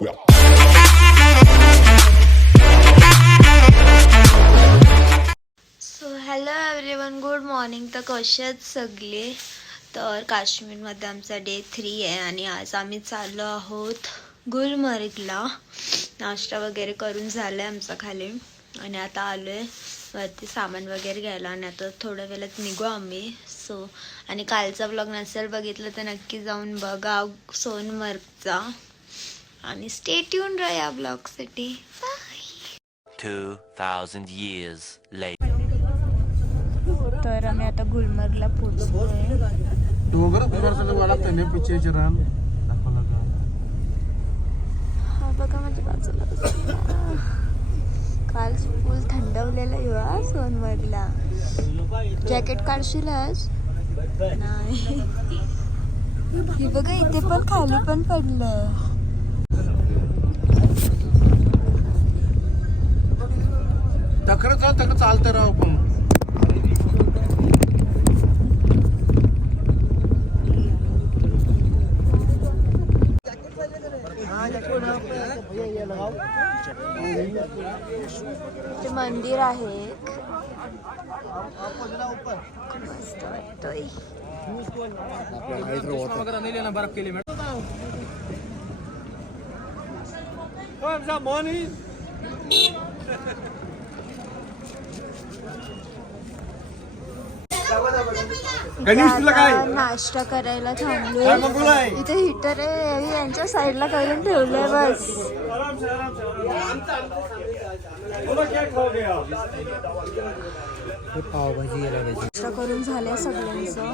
So hello everyone, good morning. तर कसे आहेत सगळे? तर काश्मीरमध्ये आमचा डे 3 आहे आणि आज आम्ही चाललो आहोत गुलमर्गला. नाश्ता वगैरे करून झालं आहे आमचा खाली आणि आता आलो आहे वरती सामान वगैरे घ्यायला आणि आता थोड्या वेळात निघू आम्ही. सो आणि कालचा ब्लॉग नसेल बघितलं तर नक्की जाऊन बघा सोनमर्गचा आणि स्टे ट्यून राहा या ब्लॉगसाठी. 2000 years later. तर आम्ही आता गुलमर्गला पोहोचलोय. हा बघा माझ्या बाजूला काल फुल थंडवलेलं युवा सोनमर्गला. जॅकेट काढशील आज? नाही. हे बघा इथे पण खाली पण पडलं. तक्र चालतं राव पण. ते मंदिर आहे मस्त वाटतोय. नाश्ता करायला थांबलोय. इथे हिटर आहे यांच्या साईडला करून ठेवलंय बस. नाश्ता करून झालंय सगळ्यांचं.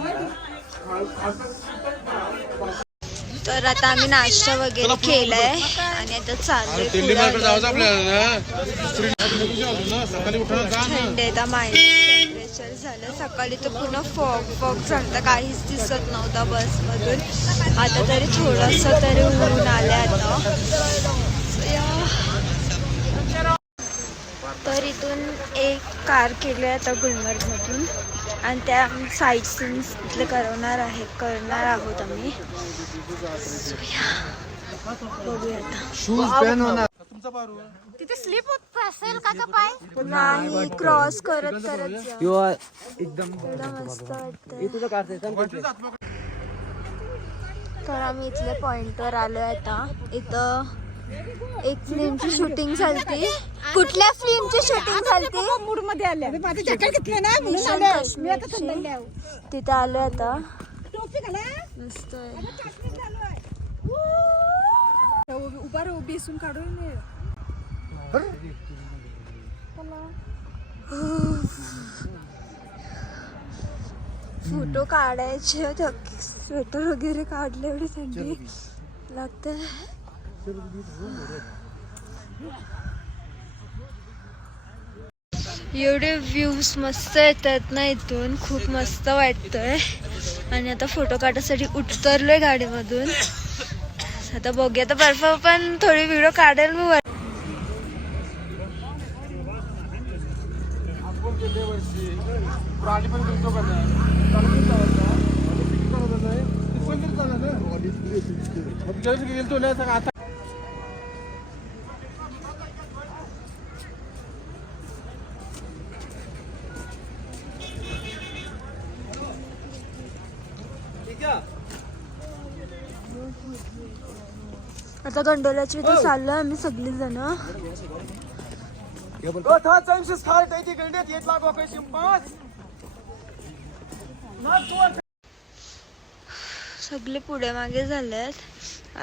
तर आता आम्ही नाश्ता वगैरे केलाय आणि आता चाललोय. थंड आहे टेम्परेचर झालं. सकाळी तर पूर्ण फॉग झालं, काहीच दिसत नव्हता बस मधून. आता तरी थोडस तरी ऊन आले आता. तर इथून एक कार केली आहे आता गुलमर्गमधून आणि त्या साईट सीन्स इथले करणार आहोत आम्ही. बघूया आता. तिथे स्लिप होत असेल का पाय? नाही, क्रॉस करत एकदम मस्त वाटतं. तर आम्ही इथले पॉइंटवर आलोय आता. इथं एक फिल्मची शूटिंग झालती. कुठल्या फिल्मची शूटिंग झालती? मूड मध्ये आल्या. माझं जॅकेट घेतलं ना मिशन काश्मीरची. तिथं आलोय आता. मस्त उभा राहू बेसून काढून. फोटो काढायचे, स्वेटर वगैरे काढले. एवढी थंडी लागते. एवढे व्ह्यूज मस्त येतात ना इथून, खूप मस्त वाटतंय. आणि आता फोटो काढण्यासाठी उतरलोय गाडीमधून. आता बघूया तर बर्फ पण थोडी व्हिडिओ काढेल मी. आता गंडोल्याच्या इथे चाललोय आम्ही सगळी जण. सगळे पुढे मागे झालेत,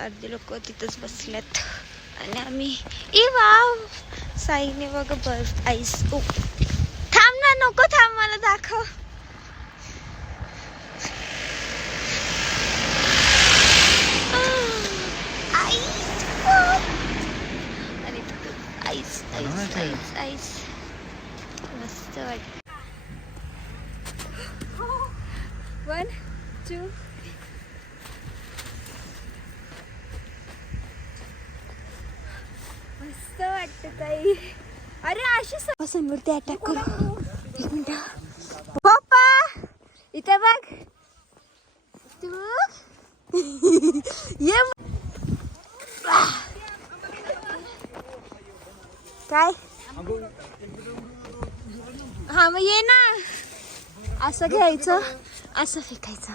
अर्धे लोक तिथंच बसलेत आणि आम्ही वाव साईने बघ बर्फ आईस. ओ थांब ना, नको थांब, मला दाखव. आईस आईस आईस आईस मस्त वाटत. 1 2 मस्त वाटत ताई. अरे अशी समोरती अटॅक करू. एक मिनिट पप्पा इथे बघ. तू ये काय हा मग ये ना. असं घ्यायचं, असं फेकायचं.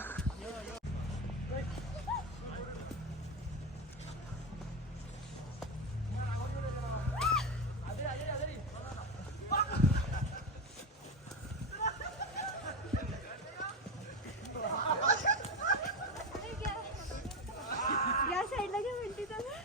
या साईडला घे म्हणते त्याला.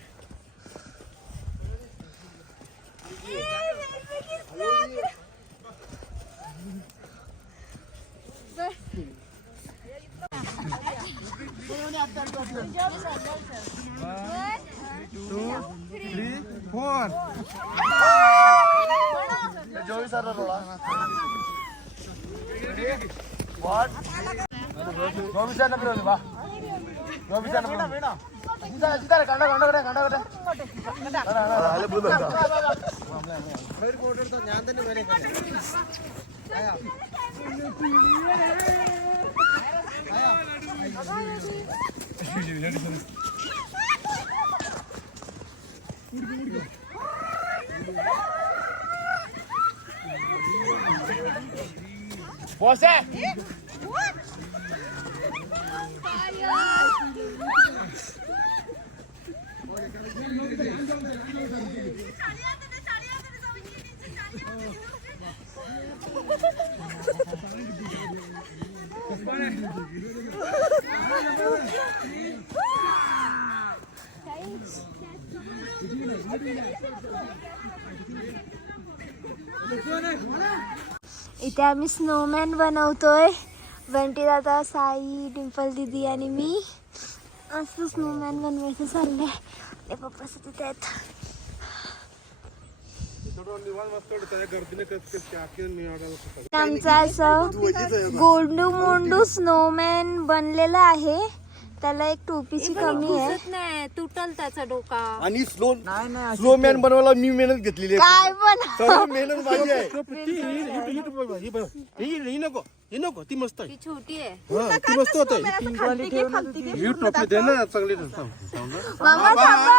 इथे आम्ही स्नोमॅन बनवतोय. बंटी दादा, साई, डिंपल दीदी आणि मी असं स्नोमॅन बनवायचं चाललंय. ते पप्पा तिथे आहेत. आमचं असं गोंडू मोंडू स्नोमॅन बनलेलं आहे. त्याला एक टोपीची कमी आहे. नाही तुटल त्याचा डोका. आणि स्लो मॅन बनवायला मी मेहनत घेतलेली आहे. काय पण सर्व मेहनत माझी आहे. ही नको, ही नको, ती मस्त आहे. ती छोटी आहे. हा, ती मस्त होत आहे. ही टोपी दे ना चांगली. मामा थांबा.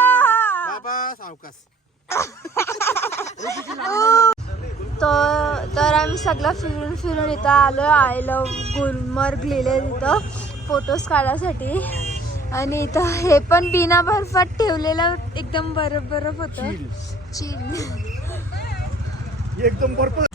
बाबा सावकाश. तर आम्ही सगळं फिरून फिरून इथं आलो. आय लव्ह गुलमर्ग लिहिले तिथं फोटोज काढायसाठी. आणि इथं हे पण बिना बर्फात ठेवलेलं एकदम बरफ होतं. चिल एकदम बरोबर.